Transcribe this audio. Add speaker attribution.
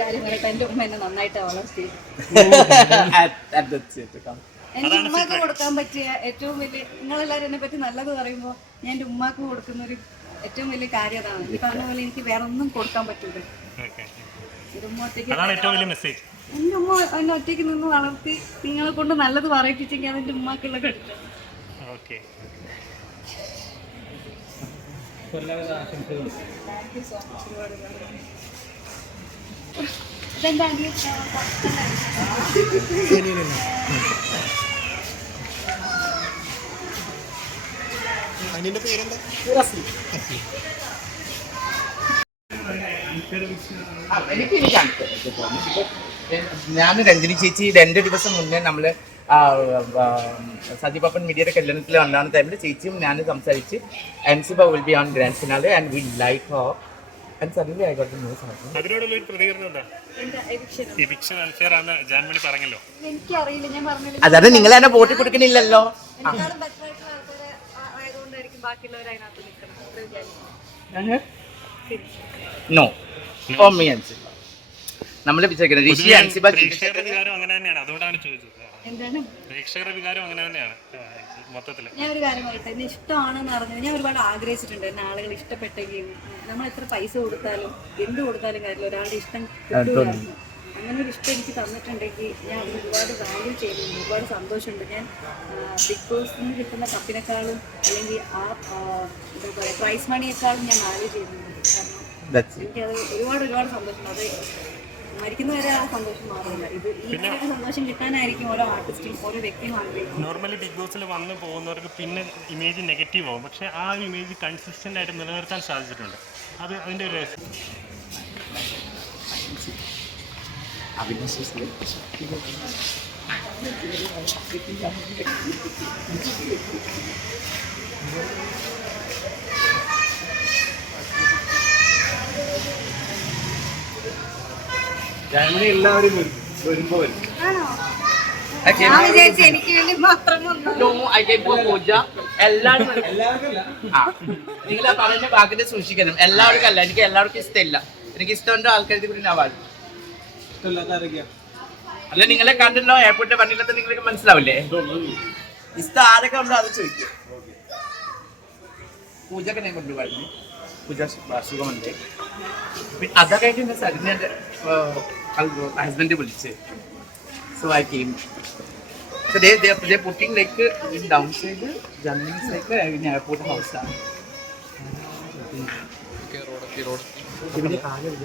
Speaker 1: കാര്യം എന്റെ ഉമ്മ എന്നെ നന്നായിട്ട് വളർത്തി എന്റെ ഉമ്മക്ക് കൊടുക്കാൻ പറ്റിയ ഏറ്റവും വലിയ നിങ്ങളെല്ലാരും എന്നെ പറ്റി നല്ലത് പറയുമ്പോൾ ഞാൻ എന്റെ ഉമ്മാക്ക് കൊടുക്കുന്ന ഒരു ഏറ്റവും വലിയ കാര്യം അതാണ്. ഈ പറഞ്ഞ പോലെ എനിക്ക് വേറെ ഒന്നും കൊടുക്കാൻ പറ്റൂല.
Speaker 2: എന്റെ
Speaker 1: എന്റെ ഉമ്മ എന്നെ ഒറ്റയ്ക്ക് നിന്ന് വളർത്തി നിങ്ങളെ കൊണ്ട് നല്ലത് പറയിപ്പിച്ചെങ്കിൽ അത് എന്റെ ഉമ്മാക്കുള്ള കടിച്ചു
Speaker 2: ഓക്കെ
Speaker 1: ഇതെന്താ
Speaker 3: അനിയന്റെ പേരെന്താ
Speaker 4: ഞാൻ രഞ്ജിനി ചേച്ചി രണ്ട് ദിവസം മുന്നേ നമ്മൾ സജിപാപ്പൻ മീഡിയയുടെ കല്യാണത്തിൽ ഉണ്ടാകുന്ന ടൈമിൽ ചേച്ചിയും ഞാൻ സംസാരിച്ച് will be on grand finale and we like ഹോ
Speaker 2: അതിനോടുള്ള ഒരു പ്രതികരണം എന്താ? ജാൻമണി പറഞ്ഞല്ലോ.
Speaker 1: എനിക്കറിയില്ല ഞാൻ പറഞ്ഞില്ല?
Speaker 4: അതാണ് നിങ്ങൾ എന്നെ പോട്ടി കൊടുക്കണില്ലല്ലോ നോ മീ അൻസിബ നമ്മൾ വിചാരിക്കുന്നത് ഋഷി അൻസിബ
Speaker 2: പ്രേക്ഷകരുടെ അങ്ങനെ തന്നെയാണ്. അതുകൊണ്ടാണ് ചോദിച്ചത്.
Speaker 1: എന്താണ്?
Speaker 2: പ്രേക്ഷകരുടെ വികാരം അങ്ങനെ തന്നെയാണ്. മൊത്തത്തിൽ.
Speaker 1: ഞാൻ ഒരു കാര്യം പറയട്ടെ എന്നെ ഇഷ്ടമാണെന്ന് പറഞ്ഞു ഞാൻ ഒരുപാട് ആഗ്രഹിച്ചിട്ടുണ്ട് എന്നെ ആളുകൾ ഇഷ്ടപ്പെട്ടെങ്കിലും നമ്മൾ എത്ര പൈസ കൊടുത്താലും എന്ത് കൊടുത്താലും കാര്യമില്ല ഒരാളുടെ ഇഷ്ടം കിട്ടൂലായിരുന്നു. അങ്ങനെ ഒരു ഇഷ്ടം എനിക്ക് തന്നിട്ടുണ്ടെങ്കിൽ ഞാൻ അതിന് ഒരുപാട് വാല്യൂ ചെയ്യുന്നുണ്ട് ഒരുപാട് സന്തോഷമുണ്ട്. ഞാൻ ബിഗ് ബോസിൽ നിന്ന് കിട്ടുന്ന കപ്പിനേക്കാളും അല്ലെങ്കിൽ ആ ആ, എന്താ പറയുക പ്രൈസ് മണിയേക്കാളും ഞാൻ വാല്യൂ ചെയ്യുന്നുണ്ട്. കാരണം എനിക്കത് ഒരുപാട് ഒരുപാട് സന്തോഷമുണ്ട്. അത് മരിക്കുന്നവരെ ആ സന്തോഷം മാറില്ല ഇത് ഈ ഒരു സന്തോഷം കിട്ടാനായിരിക്കും ഓരോ ആർട്ടിസ്റ്റും ഓരോ വ്യക്തിയും ആഗ്രഹിക്കുന്നത്.
Speaker 2: നോർമലി ബിഗ് ബോസിൽ വന്നു പോകുന്നവർക്ക് പിന്നെ ഇമേജ് നെഗറ്റീവ് ആവും. പക്ഷെ ആ ഒരു ഇമേജ് കൺസിസ്റ്റന്റ് ആയിട്ട് നിലനിർത്താൻ സാധിച്ചിട്ടുണ്ട്. അത് അതിന്റെ ഒരു രഹസ്യം.
Speaker 3: എല്ലാവരും വരുമ്പോ വരും.
Speaker 1: ആണോ? ഞാൻ എനിക്ക് വേണ്ടി മാത്രം
Speaker 4: എല്ലാവരും നിങ്ങൾ ആ പറഞ്ഞ വാക്കിനെ സൂക്ഷിക്കണം. എല്ലാവർക്കും അല്ല. എനിക്ക് എല്ലാവർക്കും ഇഷ്ടമില്ല. എനിക്ക് ഇഷ്ടമുണ്ടോ ആൾക്കാർക്ക് കൂടി
Speaker 3: ആരൊക്കെയാ
Speaker 4: അല്ല നിങ്ങളെ കണ്ടല്ലോ എയർപോർട്ടിൽ പണിയിലത്തെ നിങ്ങൾക്ക് മനസ്സിലാവില്ലേ? ഇഷ്ടം ആരൊക്കെ ഉണ്ടോ? അത് ചോദിക്കും. പൂജക്ക് ഞാൻ കൊണ്ടുപോയിരുന്നു പൂജ അസുഖമുണ്ട് പിന്നെ അതൊക്കെ ആയിട്ട് എന്നെ സഡൻ എന്റെ ഹസ്ബൻഡ് വിളിച്ച് so I came So they they they're putting like uh, in downside Germany's like uh, in airport house ഇവിടെ കാൽ വരിക.